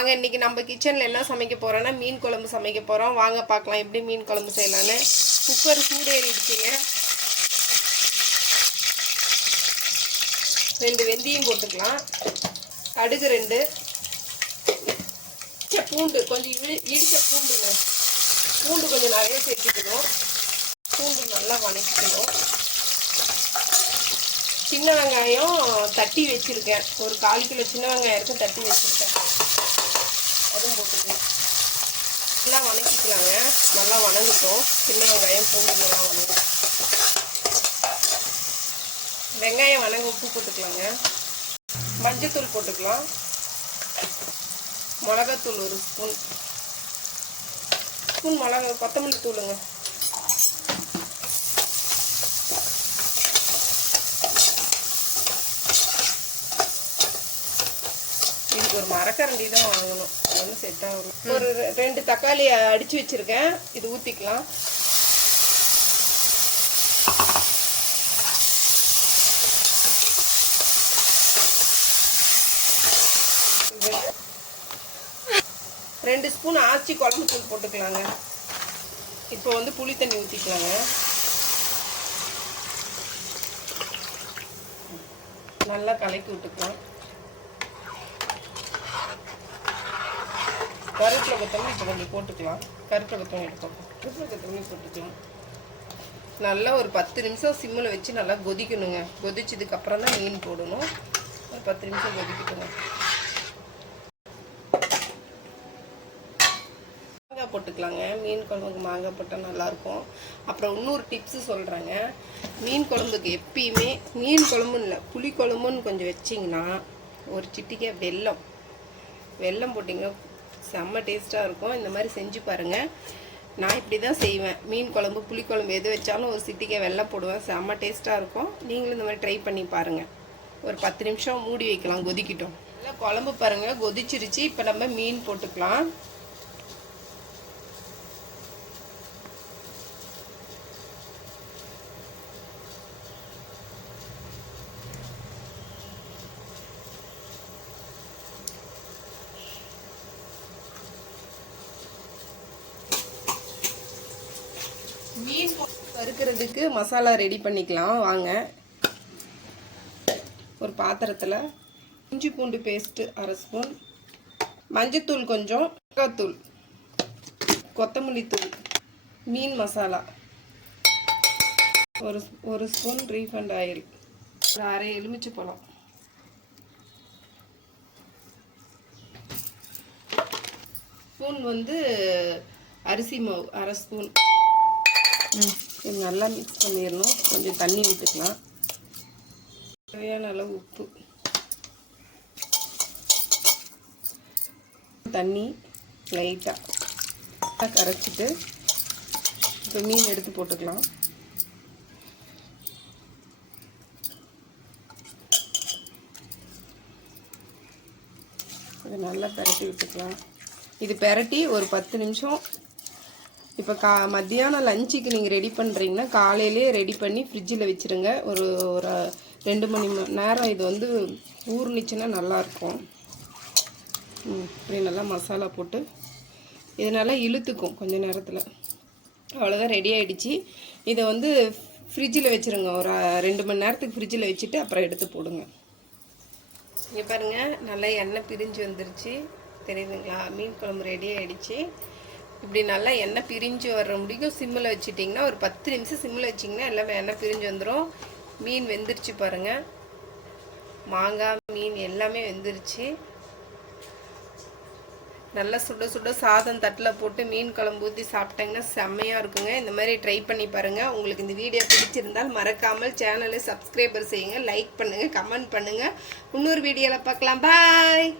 வாங்க இன்றைக்கி நம்ம கிச்சனில் என்ன சமைக்க போகிறோன்னா மீன் குழம்பு சமைக்க போகிறோம். வாங்க பார்க்கலாம் எப்படி மீன் குழம்பு செய்யலான்னு. குக்கர் சூடேறிடுச்சிங்க. 2 வெந்தயம் போட்டுக்கலாம். கடுகு 2, பூண்டு கொஞ்சம் இடிச்ச பூண்டுங்க. பூண்டு கொஞ்சம் நிறைய சேர்த்துக்கணும். பூண்டு நல்லா வதக்கிக்கணும். சின்ன வெங்காயம் தட்டி வச்சுருக்கேன். ஒரு 1/4 கிலோ சின்ன வெங்காயம் இருக்கும், தட்டி வச்சுருக்கேன். அதுவும் போட்டுக்கலாம். நல்லா வதக்கிக்கலாங்க. நல்லா வதங்கிட்டோம். சின்ன வெங்காயம் பூண்டு நல்லா வதங்கும். வெங்காயம் வதங்க உப்பு போட்டுக்கலாங்க. மஞ்சத்தூள் போட்டுக்கலாம். மிளகாத்தூள் 1 ஸ்பூன். மிளகா கொத்தமல்லி தூளுங்க. இதுக்கு ஒரு மரக்கரண்டி தான் வாங்கணும். அது வந்து செட்டாக வரும். ஒரு 2 தக்காளி அடித்து வச்சுருக்கேன். இது ஊற்றிக்கலாம். ரெண்டு ஸ்பூன் ஆச்சி குழம்பு தூள் போட்டுக்கலாங்க. இப்போ வந்து புளி தண்ணி ஊற்றிக்கலாங்க. நல்லா கலக்கி விட்டுக்கலாம். கருவேப்பிலை கொத்தமல்லி இப்போ கொஞ்சம் போட்டுக்கலாம். கருவேப்பிலை கொத்தமல்லி எடுப்போம். கருவேப்பிலை கொத்தமல்லி போட்டுக்கலாம். நல்லா ஒரு 10 நிமிஷம் சிம்மில் வச்சு நல்லா கொதிக்கணுங்க. கொதிச்சதுக்கப்புறம் தான் மீன் போடணும். ஒரு 10 நிமிஷம் கொதிக்கட்டுங்க. மாங்காய் போட்டுக்கலாங்க. மீன் குழம்புக்கு மாங்காய் போட்டால் நல்லாயிருக்கும். அப்புறம் இன்னொரு டிப்ஸு சொல்கிறேங்க. மீன் குழம்புக்கு எப்பயுமே மீன் குழம்புன்னு இல்லை, புளி குழம்புன்னு கொஞ்சம் வச்சிங்கன்னா ஒரு சிட்டிக்கை வெல்லம் போட்டிங்கன்னா செம்ம டேஸ்ட்டாக இருக்கும். இந்த மாதிரி செஞ்சு பாருங்கள். நான் இப்படி தான் செய்வேன். மீன் குழம்பு புளி குழம்பு எது வச்சாலும் ஒரு சிட்டிக்கை வெல்லம் போடுவேன். செம்ம டேஸ்ட்டாக இருக்கும். நீங்களும் இந்த மாதிரி ட்ரை பண்ணி பாருங்கள். ஒரு 10 நிமிஷம் மூடி வைக்கலாம். கொதிக்கிட்டோம். நல்லா குழம்பு பாருங்கள் கொதிச்சிருச்சு. இப்போ நம்ம மீன் போட்டுக்கலாம். மீன் வறுக்கிறதுக்கு மசாலா ரெடி பண்ணிக்கலாம். வாங்க. ஒரு பாத்திரத்தில் இஞ்சி பூண்டு பேஸ்ட்டு 1/2 ஸ்பூன், மஞ்சத்தூள் கொஞ்சம், மிளகாத்தூள், கொத்தமல்லி தூள், மீன் மசாலா, ஒரு ஸ்பூன் ரீஃபண்ட் ஆயில், ஒரு 1/2 எலுமிச்சை பழம், ஸ்பூன் வந்து அரிசி மாவு 1/2 ஸ்பூன். இது நல்லா மிக்ஸ் பண்ணிடணும். கொஞ்சம் தண்ணி விட்டுக்கலாம். தேவையான அளவு உப்பு, தண்ணி லைட்டாக கரைச்சிட்டு இப்போ மீன் எடுத்து போட்டுக்கலாம். இது நல்லா பெரட்டி விட்டுக்கலாம். இது பெரட்டி ஒரு 10 நிமிஷம். இப்போ மத்தியானம் லஞ்சுக்கு நீங்கள் ரெடி பண்ணுறீங்கன்னா காலையிலே ரெடி பண்ணி ஃப்ரிட்ஜில் வச்சுருங்க. ஒரு 2 மணி நேரம் இது வந்து ஊறுனுச்சுன்னா நல்லாயிருக்கும். இப்படி நல்லா மசாலா போட்டு இது நல்லா இழுத்துக்கும் கொஞ்சம் நேரத்தில். அவ்வளோதான், ரெடி ஆகிடுச்சு. இதை வந்து ஃப்ரிட்ஜில் வச்சுருங்க. ஒரு 2 மணி நேரத்துக்கு ஃப்ரிட்ஜில் வச்சுட்டு அப்புறம் எடுத்து போடுங்க. இங்கே பாருங்கள், நல்லா எண்ணெய் பிரிஞ்சு வந்துருச்சு. தெரியுதுங்களா? மீன் குழம்பு ரெடி ஆகிடுச்சு. இப்படி நல்லா எண்ணெய் பிரிஞ்சு வர்ற முடியும் சிம்மில் வச்சுட்டிங்கன்னா ஒரு 10 நிமிஷம் சிம்மில் வச்சிங்கன்னா எல்லாமே எண்ணெய் பிரிஞ்சு வந்துடும். மீன் வெந்துருச்சு பாருங்கள். மாங்காய் மீன் எல்லாமே வெந்துருச்சு. நல்லா சுட சுட சாதம் தட்டில் போட்டு மீன் குழம்பு ஊற்றி சாப்பிட்டாங்கன்னா செம்மையாக இருக்குங்க. இந்த மாதிரி ட்ரை பண்ணி பாருங்கள். உங்களுக்கு இந்த வீடியோ பிடிச்சிருந்தால் மறக்காமல் சேனலை சப்ஸ்கிரைபர் செய்யுங்க, லைக் பண்ணுங்கள், கமெண்ட் பண்ணுங்கள். இன்னொரு வீடியோவில் பார்க்கலாம். பாய்.